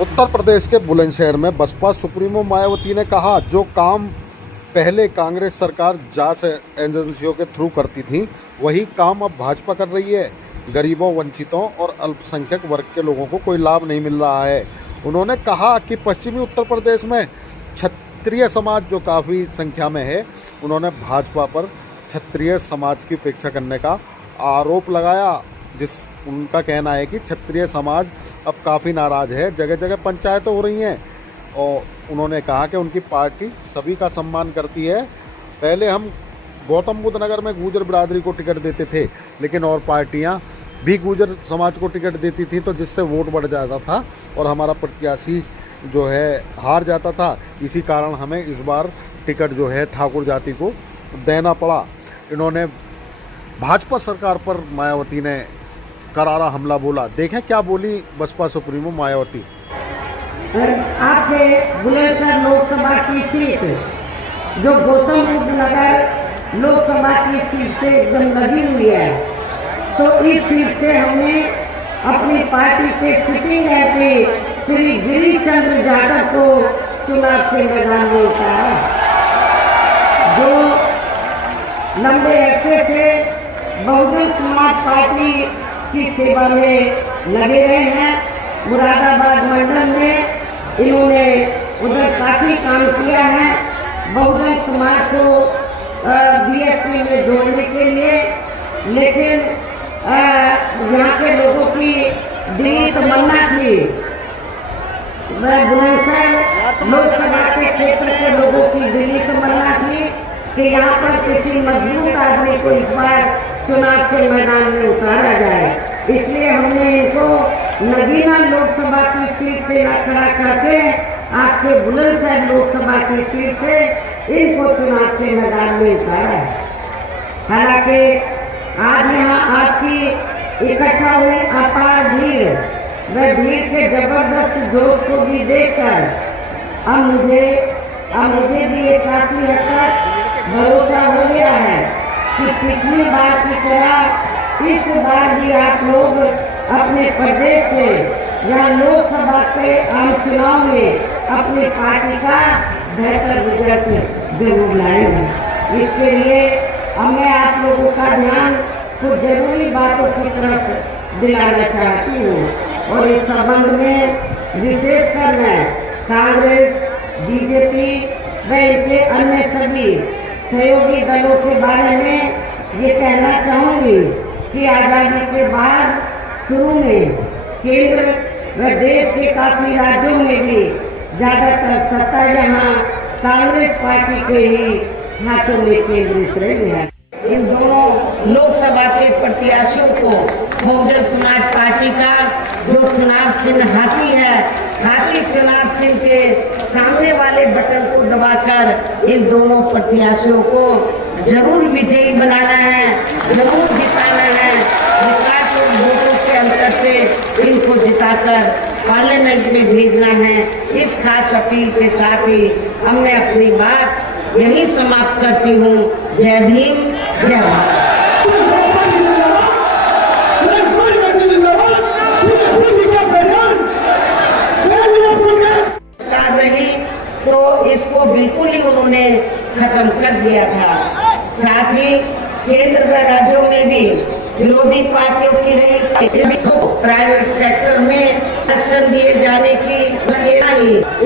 उत्तर प्रदेश के बुलंदशहर में बसपा सुप्रीमो मायावती ने कहा, जो काम पहले कांग्रेस सरकार जांच एजेंसियों के थ्रू करती थी, वही काम अब भाजपा कर रही है। गरीबों, वंचितों और अल्पसंख्यक वर्ग के लोगों को कोई लाभ नहीं मिल रहा है। उन्होंने कहा कि पश्चिमी उत्तर प्रदेश में क्षत्रिय समाज जो काफ़ी संख्या में है, उन्होंने भाजपा पर क्षत्रिय समाज की उपेक्षा करने का आरोप लगाया, जिस उनका कहना है कि क्षत्रिय समाज अब काफ़ी नाराज़ है, जगह जगह पंचायतें हो रही हैं। और उन्होंने कहा कि उनकी पार्टी सभी का सम्मान करती है। पहले हम गौतम बुद्ध नगर में गुर्जर बिरादरी को टिकट देते थे, लेकिन और पार्टियां भी गुर्जर समाज को टिकट देती थी, तो जिससे वोट बढ़ जाता था और हमारा प्रत्याशी जो है हार जाता था। इसी कारण हमें इस बार टिकट जो है ठाकुर जाति को देना पड़ा। इन्होंने भाजपा सरकार पर मायावती ने करारा हमला बोला। देखें क्या बोली बसपा सुप्रीमो मायावती। आपके बुलंदशहर लोकसभा की सीट जो गौतम बुद्ध नगर लोकसभा की सीट से एकदम लगी हुई है, तो इस सीट से हमने अपनी पार्टी के सिटिंग एमपी श्री गिरीश चंद्र जाटव को चुनाव के मैदान में उतारा, जो लंबे अरसे से बहुजन समाज पार्टी की सेवा में लगे रहे हैं। मुरादाबाद मंडल में इन्होंने उधर काफी काम किया है, बहुजन समाज को बीएसपी में जोड़ने के लिए। लेकिन यहाँ के लोगों की दिली तमन्ना थी, बुलंदशहर लोकसभा के क्षेत्र के लोगों की दिली तमन्ना थी कि यहाँ पर किसी मजबूत आदमी को इस बार चुनाव के मैदान में उतारा जाए। इसलिए हमने इनको नगीना लोकसभा की सीट से खड़ा करके आपके बुलंदशहर लोकसभा की सीट से इनको चुनाव के मैदान में उतारा है। हालांकि आज यहाँ आपकी इकट्ठा हुए अपार भीड़, वह भीड़ के जबरदस्त जोश को भी देखकर अब मुझे भी ये काफी हद तक भरोसा हो गया है कि पिछली बार की तरह इस बार भी आप लोग अपने प्रदेश से यहाँ लोकसभा के आम चुनाव में अपनी पार्टी का बेहतर रिजल्ट जरूर लाएंगे। इसके लिए अब मैं आप लोगों का ध्यान कुछ जरूरी बातों की तरफ दिलाना चाहती हूँ, और इस संबंध में विशेषकर मैं कांग्रेस, बीजेपी व इनके अन्य सभी सहयोगी दलों के बारे में ये कहना चाहूंगी कि आजादी के बाद शुरू में केंद्र व देश के काफी राज्यों में भी ज्यादातर सत्ता यहाँ कांग्रेस पार्टी के ही हाथों में केंद्रित रही है। इन दोनों लोकसभा के प्रत्याशियों को बहुजन समाज पार्टी का जो चुनाव चिन्ह हाथी है, हाथी चुनाव चिन्ह के सामने वाले बटन को दबाकर इन दोनों प्रत्याशियों को जरूर विजयी बनाना है, जरूर जिताना है। विकास और वोटों के अंतर से इनको जिताकर पार्लियामेंट में भेजना है। इस खास अपील के साथ ही अब मैं अपनी बात यही समाप्त करती हूँ। जय भीम, जय भारत। तो इसको बिल्कुल ही उन्होंने खत्म कर दिया था। साथ ही केंद्र व राज्यों में भी विरोधी पार्टियों की रही प्राइवेट सेक्टर में आरक्षण दिए जाने की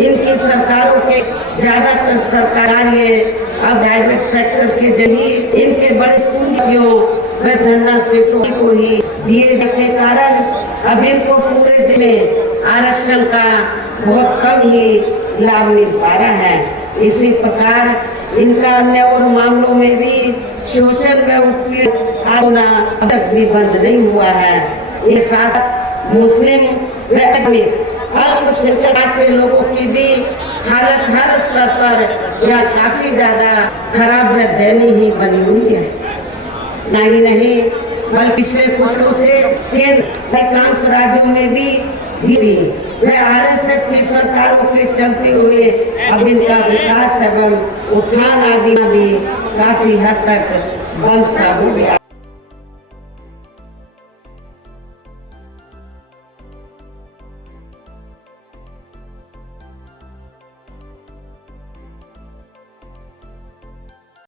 इनकी सरकारों के ज्यादातर सरकार ये अब प्राइवेट सेक्टर के जरिए इनके बड़े पूंजीपतियों व धंधा सेठों को ही दिए जाने के कारण अब इनको पूरे दिन में आरक्षण का बहुत कम ही लाभ मिल पा रहा है। इसी प्रकार इनका अन्य और मामलों में भी शोषण व उत्पीड़न होना अब तक भी बंद नहीं हुआ है। इसके साथ मुस्लिम व अल्पसंख्यक के लोगों की भी हालत हर स्तर पर यहाँ काफी ज्यादा खराब व दयनीय ही बनी हुई है। नहीं बल्कि पिछले कुछ वर्षों से केंद्र अधिकांश राज्यों में भी आरएसएस की सरकारों के चलते हुए अब इनका विकास एवं उत्थान आदि भी काफी हद तक बंद सा हो गया।